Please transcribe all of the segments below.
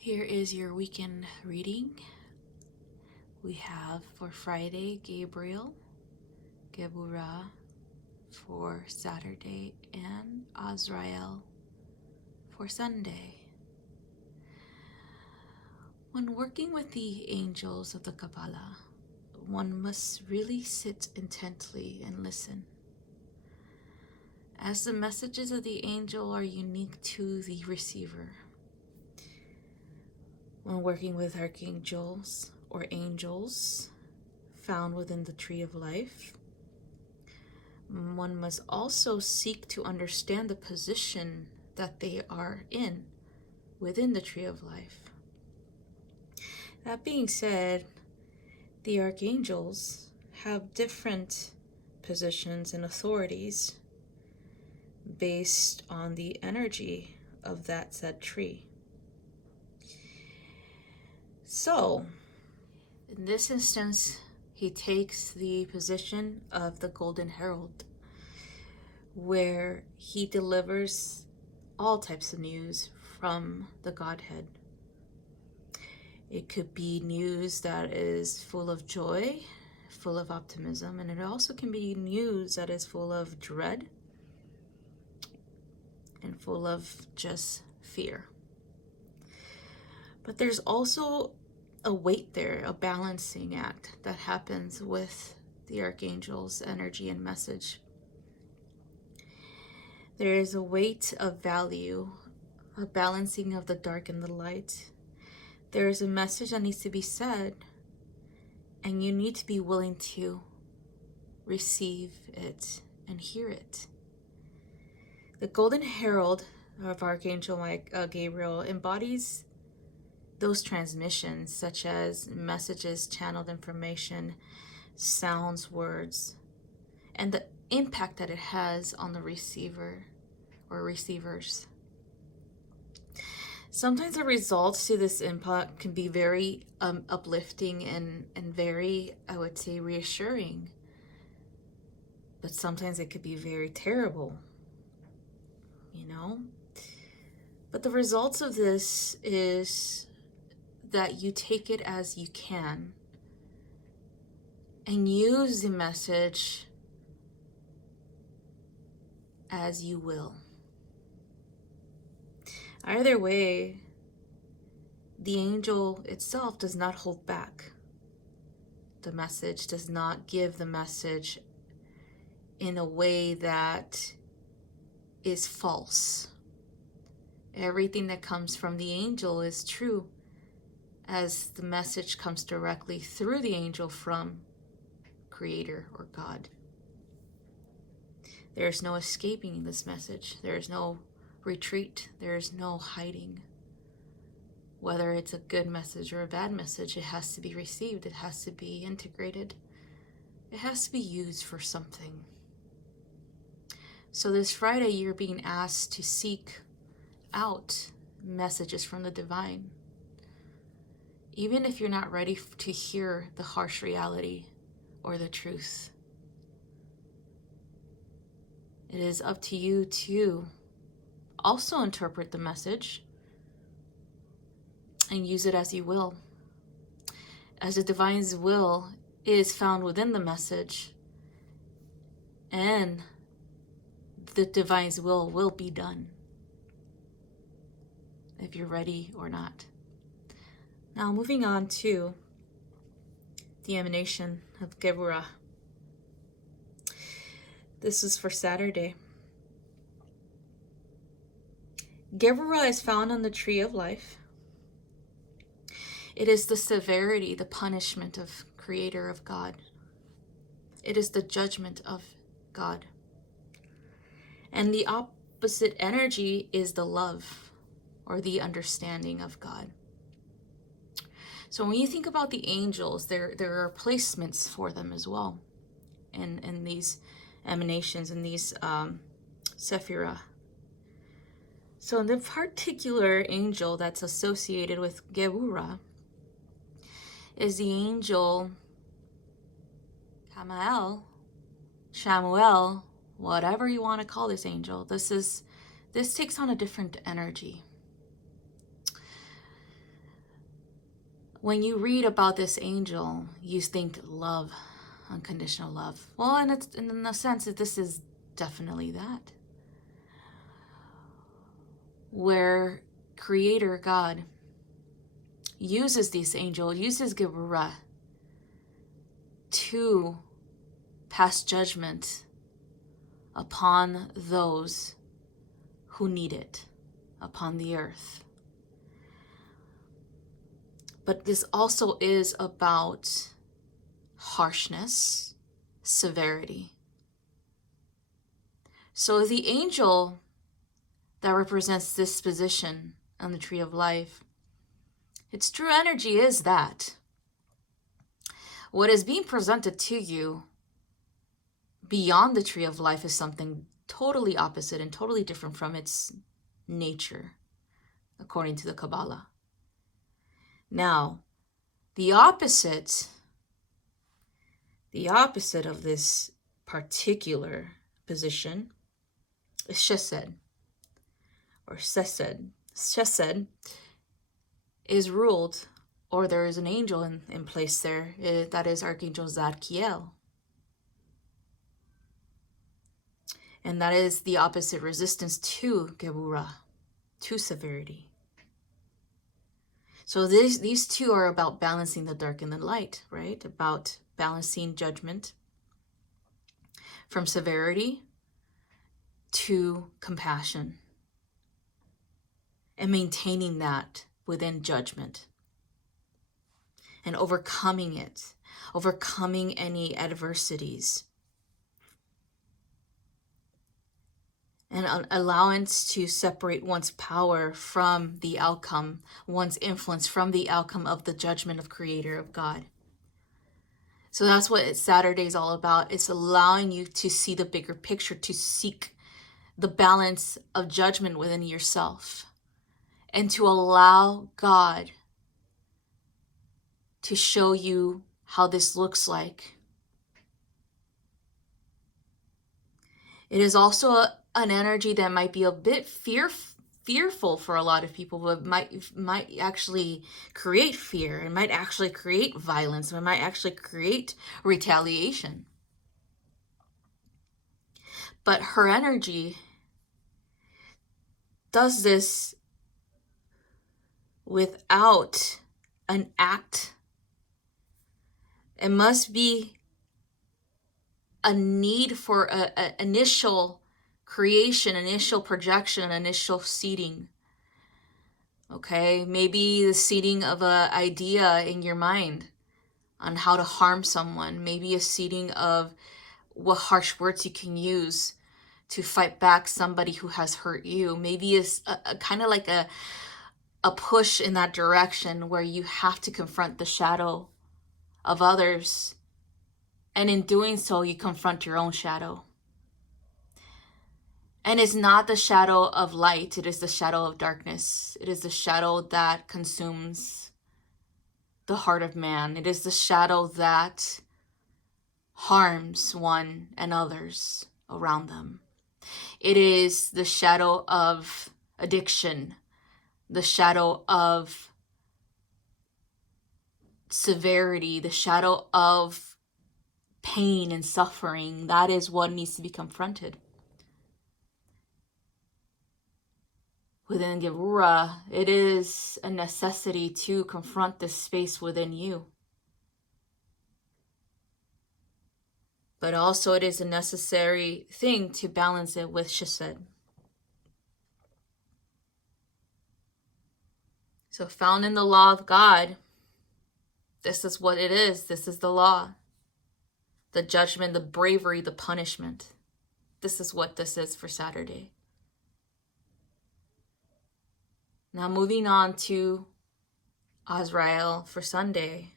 Here is your weekend reading. We have for Friday Gabriel, Geburah for Saturday, and Azrael for Sunday. When working with the angels of the Kabbalah, one must really sit intently and listen, as the messages of the angel are unique to the receiver. When working with archangels or angels found within the tree of life, one must also seek to understand the position that they are in within the tree of life. That being said, the archangels have different positions and authorities based on the energy of that said tree. So, in this instance, he takes the position of the Golden Herald, where he delivers all types of news from the Godhead. It could be news that is full of joy, full of optimism, and it also can be news that is full of dread and full of just fear. But there's also a weight there, a balancing act that happens with the archangel's energy and message. There is a weight of value, a balancing of the dark and the light. There is a message that needs to be said, and you need to be willing to receive it and hear it. The Golden Herald of Archangel Gabriel embodies those transmissions, such as messages, channeled information, sounds, words, and the impact that it has on the receiver or receivers. Sometimes the results to this impact can be very uplifting and very, I would say, reassuring. But sometimes it could be very terrible, But the results of this is that you take it as you can and use the message as you will. Either way, the angel itself does not hold back. The message does not give the message in a way that is false. Everything that comes from the angel is true, as the message comes directly through the angel from Creator or God. There is no escaping this message. There is no retreat. There is no hiding. Whether it's a good message or a bad message, it has to be received. It has to be integrated. It has to be used for something. So this Friday, you're being asked to seek out messages from the divine. Even if you're not ready to hear the harsh reality or the truth, it is up to you to also interpret the message and use it as you will. As the divine's will is found within the message, and the divine's will be done, if you're ready or not. Now, moving on to the emanation of Geburah. This is for Saturday. Geburah is found on the tree of life. It is the severity, the punishment of Creator, of God. It is the judgment of God. And the opposite energy is the love or the understanding of God. So when you think about the angels, there are placements for them as well in these emanations, in these sephirah. So the particular angel that's associated with Geburah is the angel Shamuel, whatever you want to call this angel. This takes on a different energy. when you read about this angel, you think love, unconditional love. Well, and it's in the sense that this is definitely that. Where Creator God uses this angel, uses Geburah to pass judgment upon those who need it, upon the earth. But this also is about harshness, severity. So the angel that represents this position on the tree of life, its true energy is that. What is being presented to you beyond the tree of life is something totally opposite and totally different from its nature, according to the Kabbalah. Now, the opposite of this particular position is Chesed, or Sesed. Chesed is ruled, or there is an angel in place there, that is Archangel Zadkiel. And that is the opposite resistance to Geburah, to severity. So these two are about balancing the dark and the light, right? About balancing judgment from severity to compassion and maintaining that within judgment and overcoming it, overcoming any adversities, and an allowance to separate one's power from the outcome, one's influence from the outcome of the judgment of Creator, of God. So that's what Saturday is all about. It's allowing you to see the bigger picture, to seek the balance of judgment within yourself, and to allow God to show you how this looks like. It is also an energy that might be a bit fearful for a lot of people, but might actually create fear. It might actually create violence. It might actually create retaliation. But her energy does this without an act. It must be a need for an initial creation, initial projection, initial seeding. Okay, maybe the seeding of an idea in your mind on how to harm someone. Maybe a seeding of what harsh words you can use to fight back somebody who has hurt you. Maybe it's a kind of like a push in that direction where you have to confront the shadow of others. And in doing so, you confront your own shadow. And it's not the shadow of light, it is the shadow of darkness. It is the shadow that consumes the heart of man. It is the shadow that harms one and others around them. It is the shadow of addiction, the shadow of severity, the shadow of pain and suffering. That is what needs to be confronted. Within Geburah, it is a necessity to confront this space within you. But also it is a necessary thing to balance it with Chesed. So found in the law of God, this is what it is. This is the law. The judgment, the bravery, the punishment. This is what this is for Saturday. Now moving on to Azrael for Sunday.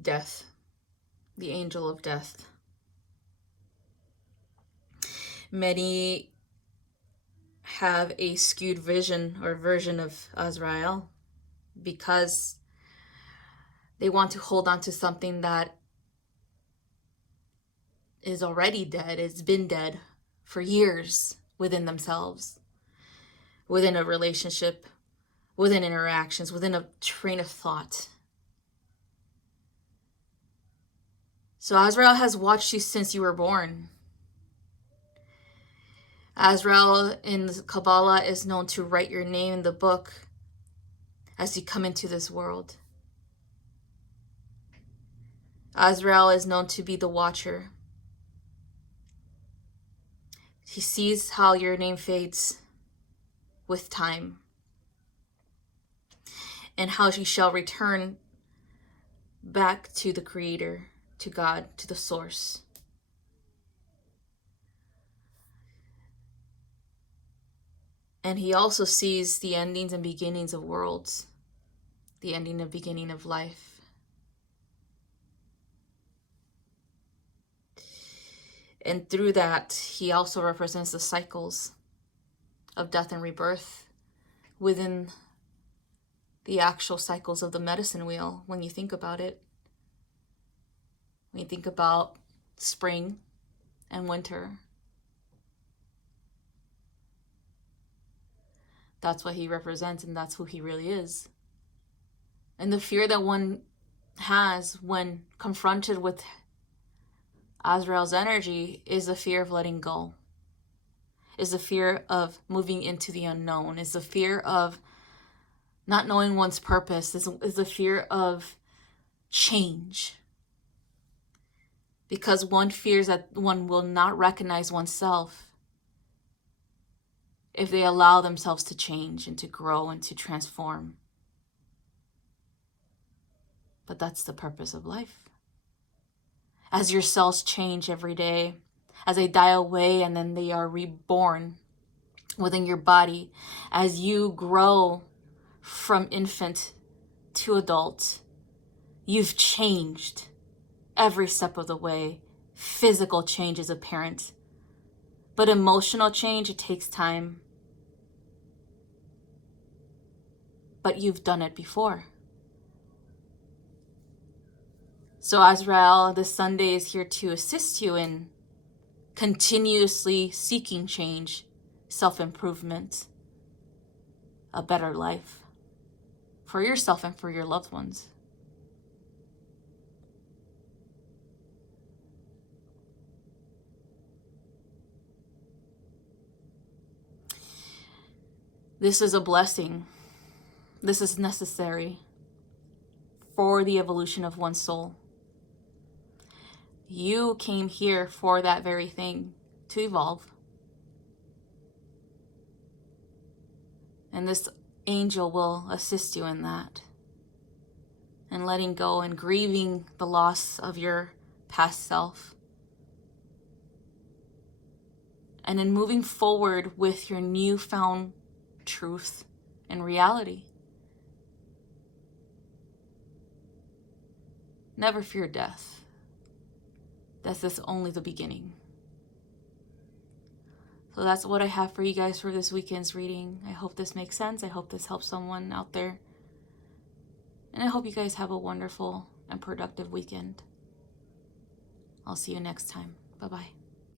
Death, the angel of death. Many have a skewed vision or version of Azrael because they want to hold on to something that is already dead, it's been dead for years within themselves. within a relationship, within interactions, within a train of thought. So Azrael has watched you since you were born. Azrael in Kabbalah is known to write your name in the book as you come into this world. Azrael is known to be the watcher. He sees how your name fades with time and how you shall return back to the Creator, to God, to the source. And he also sees the endings and beginnings of worlds, the ending and beginning of life. And through that, he also represents the cycles of death and rebirth within the actual cycles of the medicine wheel, when you think about it. When you think about spring and winter, that's what he represents, and that's who he really is. And the fear that one has when confronted with Azrael's energy is the fear of letting go, is the fear of moving into the unknown, is the fear of not knowing one's purpose, is the fear of change. Because one fears that one will not recognize oneself if they allow themselves to change and to grow and to transform. But that's the purpose of life. As your cells change every day, as they die away and then they are reborn within your body, as you grow from infant to adult, you've changed every step of the way. Physical change is apparent, but emotional change, it takes time. But you've done it before. So Azrael, this Sunday, is here to assist you in continuously seeking change, self-improvement, a better life for yourself and for your loved ones. This is a blessing. This is necessary for the evolution of one's soul. You came here for that very thing, to evolve. And this angel will assist you in that, and letting go and grieving the loss of your past self. And in moving forward with your newfound truth and reality. Never fear death. Death is only the beginning. So that's what I have for you guys for this weekend's reading. I hope this makes sense. I hope this helps someone out there. And I hope you guys have a wonderful and productive weekend. I'll see you next time. Bye-bye.